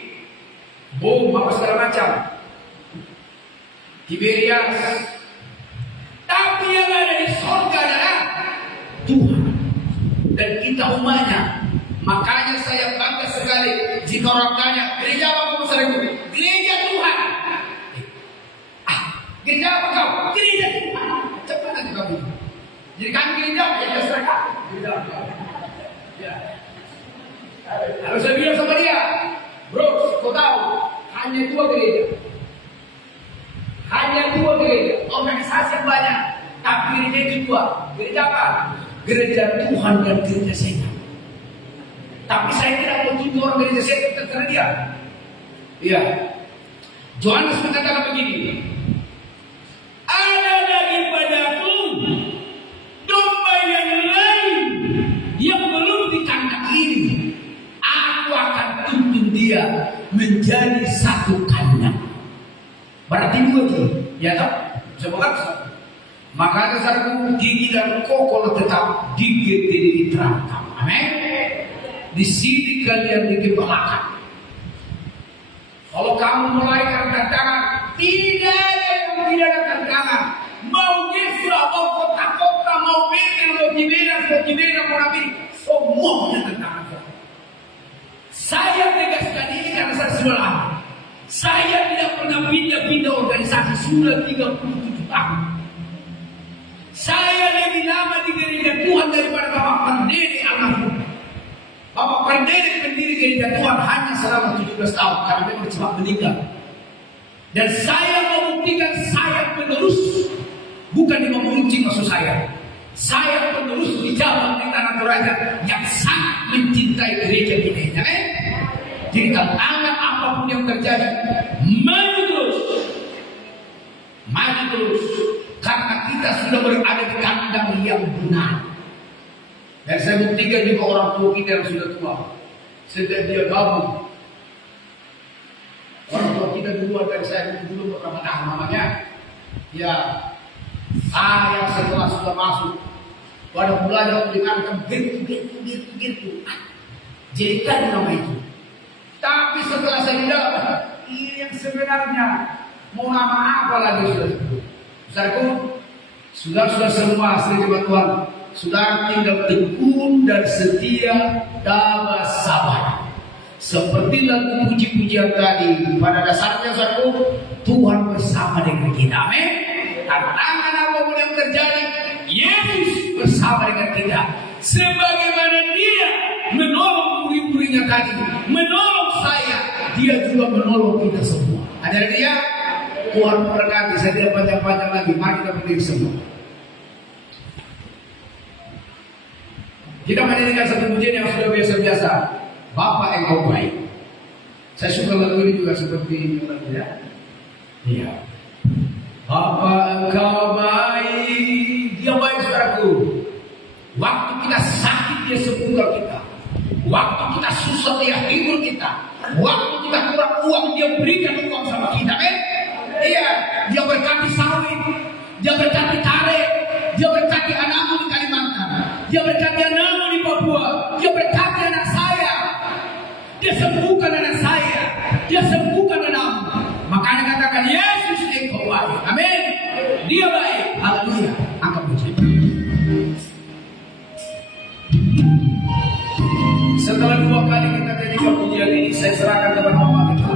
Bom, apa segala macam. Tiberias. Tapi yang ada di surga adalah Tuhan. Dan kita umatnya. Makanya saya bangga sekali jika orang tanya, gereja apa kamu sering? Gereja Tuhan. Gereja apa kau? Gereja Tuhan. Cepat nanti kamu. Jadi kami gereja, ya serahkan. Gereja apa? Ya. Lalu saya bilang sama dia, bro, kau tahu, hanya 2 gereja. Hanya 2 gereja. Organisasi yang banyak, tapi gereja itu 2. Gereja apa? Gereja Tuhan dan gereja setan. Tapi saya tidak mau tuduh orang gereja setan terkena dia. Iya. Yohanes mengatakan begini. Ada daripadaku domba yang lain yang belum di kandang ini. Aku akan tuntun dia menjadi satu kandang. Berarti 2 tuh, ya toh? Semoga maka dasarku gigi dan kokoh tetap gigit di terangkap. Amin. Di sini kalian digembalakan. Kalau kamu mulai tantangan, tidak ada yang tidak ada tantangan. Mau Yesus, mau kota-kota, mau Betel, mau Kibera, mau Nabi, semuanya tantangan. Saya tegaskan ini karena saya sudah lama. Saya tidak pernah pindah-pindah organisasi sudah 37 tahun. Saya lebih lama di gereja Tuhan daripada Bapak Pendiri almarhum. Bapak pendiri gereja Tuhan hanya selama 17 tahun karena memang cepat meninggal. Dan saya membuktikan saya penerus, bukan di memuncing maksud saya. Saya penerus di cabang di tanah Toraja yang sangat mencintai gereja ini. Jadi tantangan apapun yang terjadi, maju terus, karena kita sudah berada di kandang yang benar. Dan saya buktikan juga orang tua kita yang sudah tua. Sejak dia gabung. Orang tua kita dulu dari saya dulu pernah namanya. Ya, saya setelah sudah masuk pada belajar mendengarkan gitu. Jadi kan nama itu. Tapi setelah saya bilang, ini yang sebenarnya mau nama apa lagi sudah? Saudaraku, saudara semua asli jemaat Tuhan, saudara tinggal tekun dan setia, tabah sabar. Seperti lagu puji-pujian tadi, pada dasarnya saudaraku, Tuhan bersama dengan kita. Amin. Tantangan apapun yang terjadi, Yesus bersama dengan kita. Sebagaimana Dia menolong murid-muridnya tadi, menolong saya, Dia juga menolong kita semua. Ada Dia, Tuhan memberkati. Saya tidak panjang-panjang lagi. Mari kita berdiri semua. Kita menyanyikan satu pujian yang sudah biasa-biasa. Bapa Engkau baik. Saya suka lagu ini juga seperti ini ya. Iya. Bapa Engkau baik. Dia baik saudaraku. Waktu kita sakit Dia sembuhkan kita. Waktu kita susah Dia hibur kita. Waktu kita kurang uang Dia berikan uang sama kita. Iya. Dia berkati sawit. Dia berkati tarik. Dia berkati anakmu di Kalimantan. Dia berkati anakmu di Papua. Dia berkati anak saya. Dia sembuhkan anak saya. Dia sembuhkan anakmu. Makanya katakan Yesus Engkau baik. Amin. Dia baik. Haleluya. Angkat puji. Setelah 2 kali kita nyanyikan pujian ini, saya serahkan kepada Bapak kita.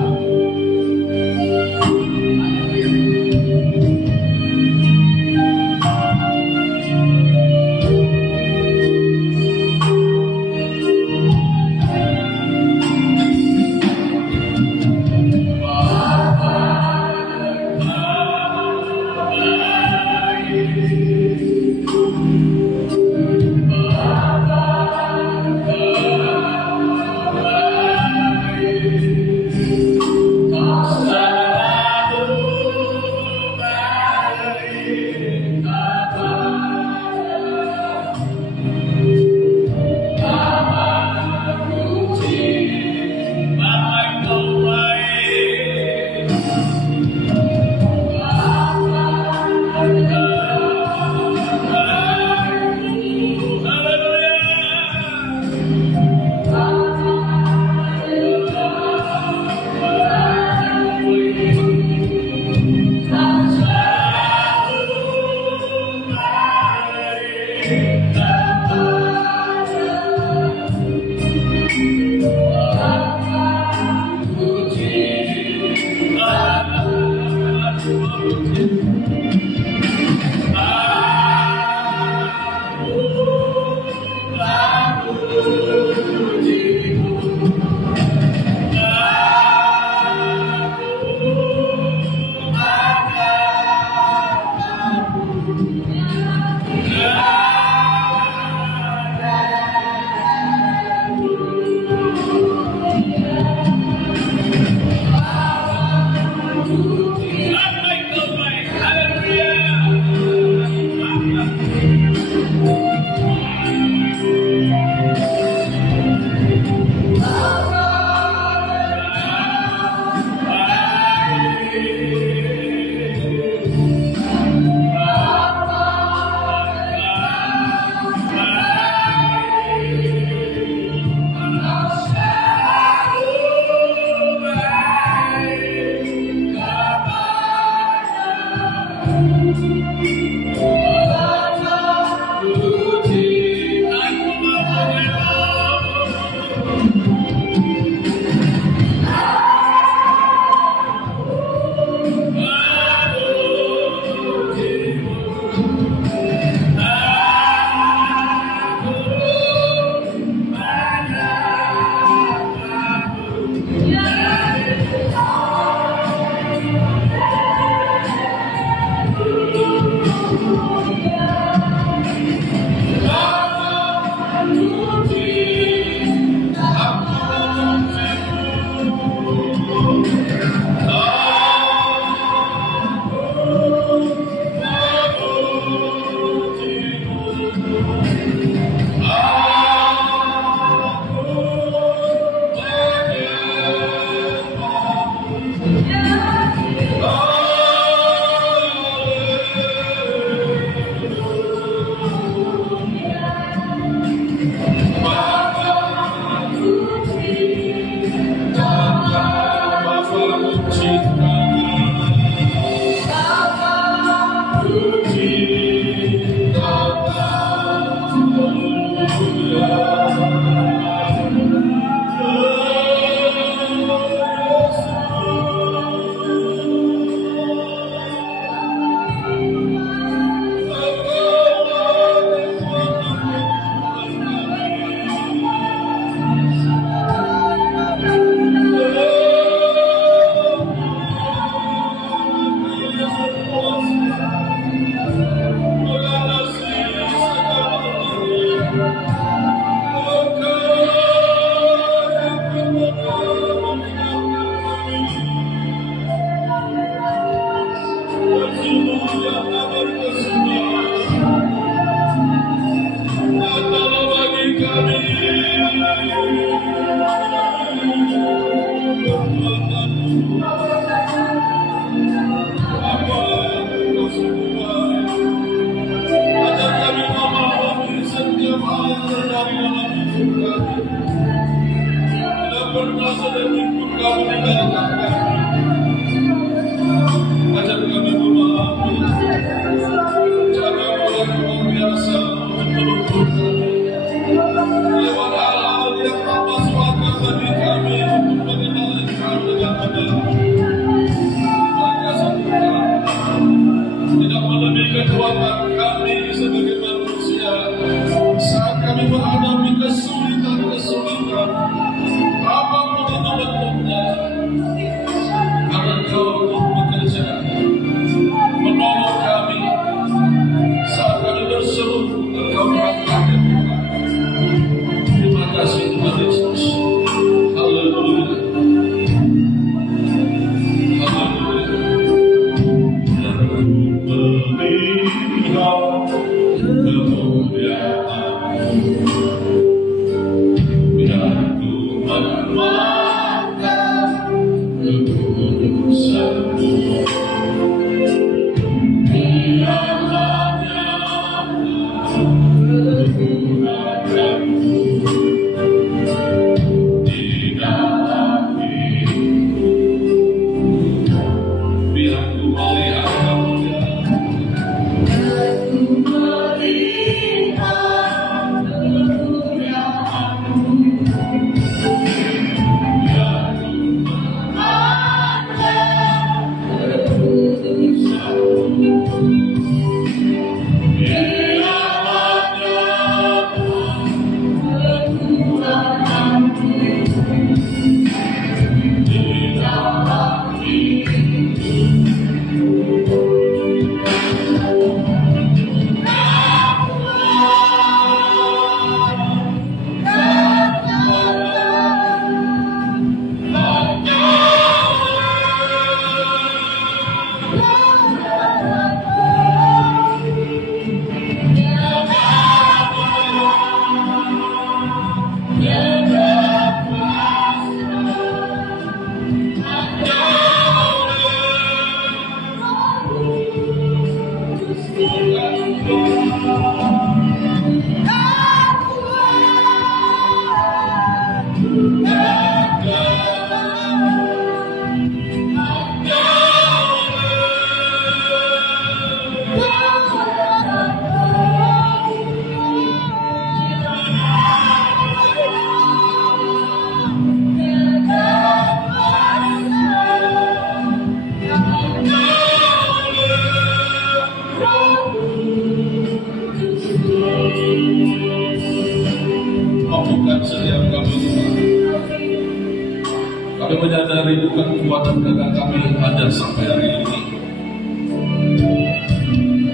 Kami menyadari bukan kekuatan gagah kami ada sampai hari ini.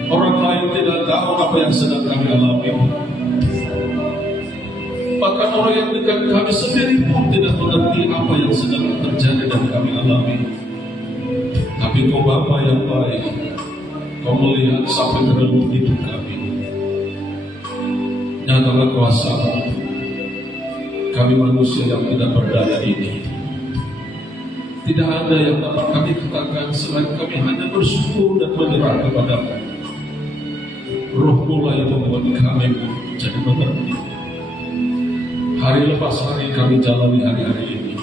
Orang lain tidak tahu apa yang sedang kami alami. Bahkan orang yang dekat kami sendiri pun tidak mengerti apa yang sedang terjadi dan kami alami. Tapi Kau Bapa yang baik, Kau melihat sampai ke dalam hidup kami. Nyatalah kuasa-Mu. Kami manusia yang tidak berdaya ini, tidak ada yang dapat kami katakan selain kami hanya bersyukur dan menyerah kepada-Mu. Roh-Mu lah yang membuat kami menjadi mengerti. Hari lepas hari kami jalani hari-hari ini.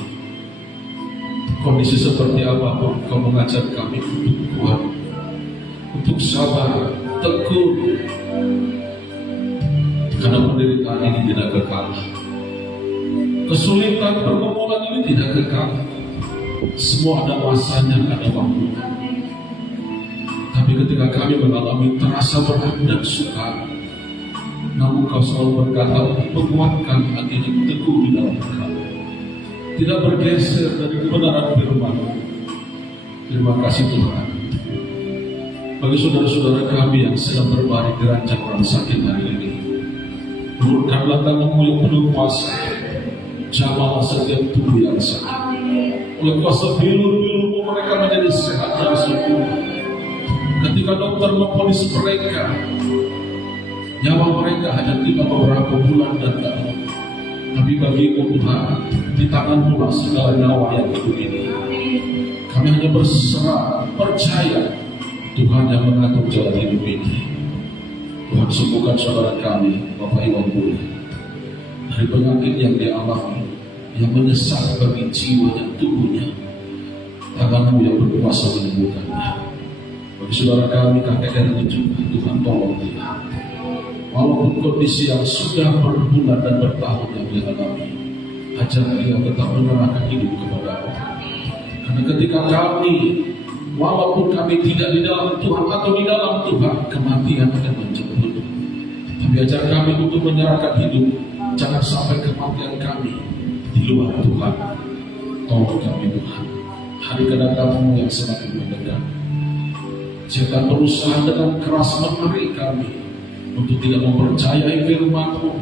Kondisi seperti apapun Kau mengajar kami untuk kuat, untuk sabar, tekun. Karena penderitaan ini tidak kekal. Kesulitan pergumulan ini tidak kekal. Semua ada masanya, ada waktunya. Tapi ketika kami mengalami terasa berat dan sukar, namun Kau selalu berkata untuk menguatkan hati yang teguh di dalam kami, tidak bergeser dari kebenaran firman-Mu. Terima kasih Tuhan. Bagi saudara-saudara kami yang sedang berbaring di ranjang orang sakit hari ini, ulurkanlah tangan-Mu yang penuh kuasa, jamahlah setiap tubuh yang sakit. Oleh kuasa bilur-bilur-Mu mereka menjadi sehat dan sempurna. Ketika dokter memvonis mereka, nyawa mereka hanya tinggal beberapa bulan dan tahun. Tapi bagi-Mu Tuhan, di tangan-Mu lah segala nyawa yang hidup ini. Kami hanya berserah, percaya Tuhan yang mengatur jalan hidup ini. Tuhan sembuhkan saudara kami, Bapak Iwan Bule, dari penyakit yang dialami, yang menyesak bagi jiwa dan tubuhnya. Tangan-Mu yang berkuasa menyembuhkannya. Bagi saudara kami, kakek dan juga Tuhan tolong dia. Walaupun kondisi yang sudah berbulan dan bertahun yang dia alami, ajar dia tetap menyerahkan hidup kepada-Mu. Karena ketika kami, walaupun kami tidak di dalam Tuhan atau di dalam Tuhan, kematian akan menjemput. Tapi ajar kami untuk menyerahkan hidup. Jangan sampai kematian kami di luar Tuhan. Tolong kami Tuhan. Hari kedatangan-Mu yang semakin mendekat. Setan berusaha dengan keras menarik kami untuk tidak mempercayai firman-Mu,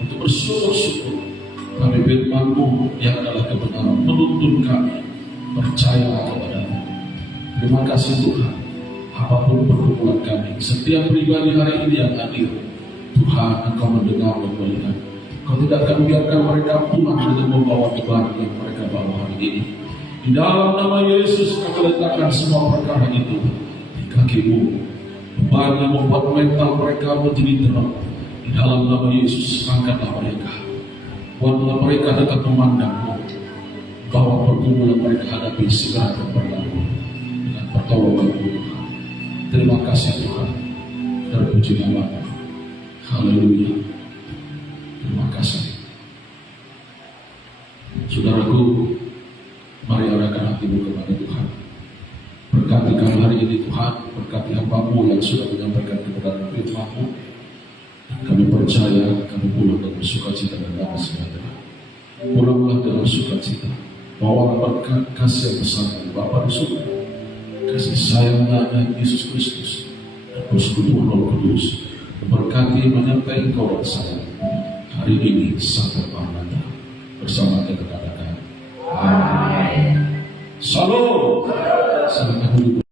untuk bersyukur-syukur. Tapi firman-Mu yang adalah kebenaran menuntun kami percaya kepada-Mu. Terima kasih Tuhan. Apapun pergumulan kami, setiap pribadi hari ini yang hadir, Tuhan Engkau mendengar dan melihat. Kau tidak akan biarkan mereka pulang dengan membawa beban yang mereka bawa hari ini. Di dalam nama Yesus kami letakkan semua perkara itu di kaki-Mu. Beban yang membuat mental mereka menjadi terang. Di dalam nama Yesus angkatlah mereka. Buatlah mereka tetap memandang-Mu, bahwa pergumulan mereka hadapi segera akan berlalu dengan pertolongan-Mu Tuhan. Terima kasih Tuhan. Terpuji nama-Mu. Haleluya. Terima kasih. Saudaraku, mari arahkan hatimu kepada Tuhan. Berkati kami hari ini Tuhan, berkati hamba-Mu yang sudah menyampaikan kebenaran firman-Mu. Kami percaya kami pulang dengan sukacita dan damai sejahtera. Pulanglah dengan sukacita. Bawa berkat kasih yang besar dari Bapa di surga, kasih sayang dan Yesus Kristus, dan persekutuan Roh Kudus berkati menyertai engkau dan saya hari ini sampai Maranatha. Bersama kita katakan Amin. Salam. Selamat